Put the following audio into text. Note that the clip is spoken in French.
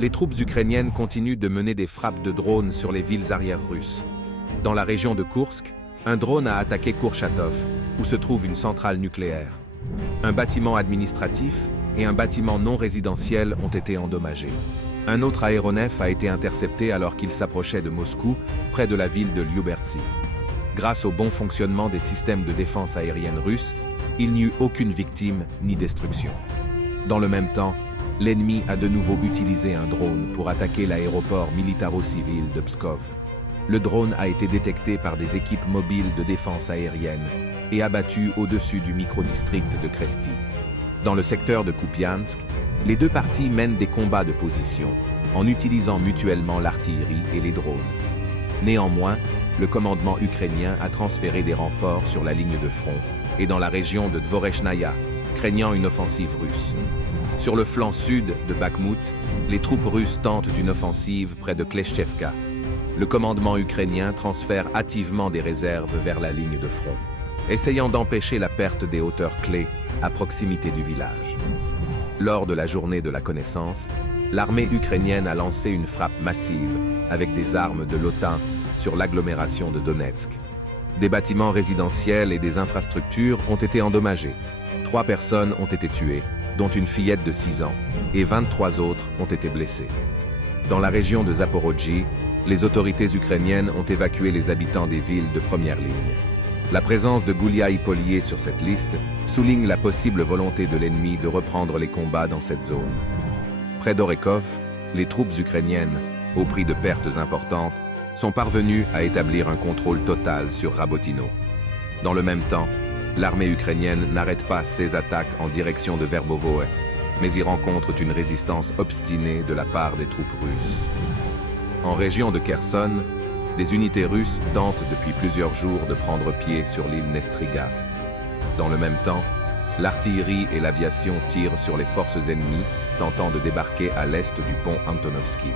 les troupes ukrainiennes continuent de mener des frappes de drones sur les villes arrières russes. Dans la région de Koursk, un drone a attaqué Kourchatov, où se trouve une centrale nucléaire. Un bâtiment administratif et un bâtiment non résidentiel ont été endommagés. Un autre aéronef a été intercepté alors qu'il s'approchait de Moscou, près de la ville de Lyubertsy. Grâce au bon fonctionnement des systèmes de défense aérienne russes, il n'y eut aucune victime ni destruction. Dans le même temps, l'ennemi a de nouveau utilisé un drone pour attaquer l'aéroport militaro-civil de Pskov. Le drone a été détecté par des équipes mobiles de défense aérienne et abattu au-dessus du micro-district de Kresty. Dans le secteur de Kupiansk, les deux parties mènent des combats de position en utilisant mutuellement l'artillerie et les drones. Néanmoins, le commandement ukrainien a transféré des renforts sur la ligne de front et dans la région de Dvoreshnaya, craignant une offensive russe. Sur le flanc sud de Bakhmout, les troupes russes tentent une offensive près de Kleshchevka. Le commandement ukrainien transfère hâtivement des réserves vers la ligne de front, essayant d'empêcher la perte des hauteurs clés à proximité du village. Lors de la journée de la connaissance, l'armée ukrainienne a lancé une frappe massive avec des armes de l'OTAN sur l'agglomération de Donetsk. Des bâtiments résidentiels et des infrastructures ont été endommagés. 3 personnes ont été tuées, dont une fillette de 6 ans, et 23 autres ont été blessées. Dans la région de Zaporojye, les autorités ukrainiennes ont évacué les habitants des villes de première ligne. La présence de Goulia-Ipolier sur cette liste souligne la possible volonté de l'ennemi de reprendre les combats dans cette zone. Près d'Orekov, les troupes ukrainiennes, au prix de pertes importantes, sont parvenues à établir un contrôle total sur Rabotino. Dans le même temps, l'armée ukrainienne n'arrête pas ses attaques en direction de Verbovoe, mais y rencontre une résistance obstinée de la part des troupes russes. En région de Kherson, des unités russes tentent depuis plusieurs jours de prendre pied sur l'île Nestriga. Dans le même temps, l'artillerie et l'aviation tirent sur les forces ennemies tentant de débarquer à l'est du pont Antonovsky.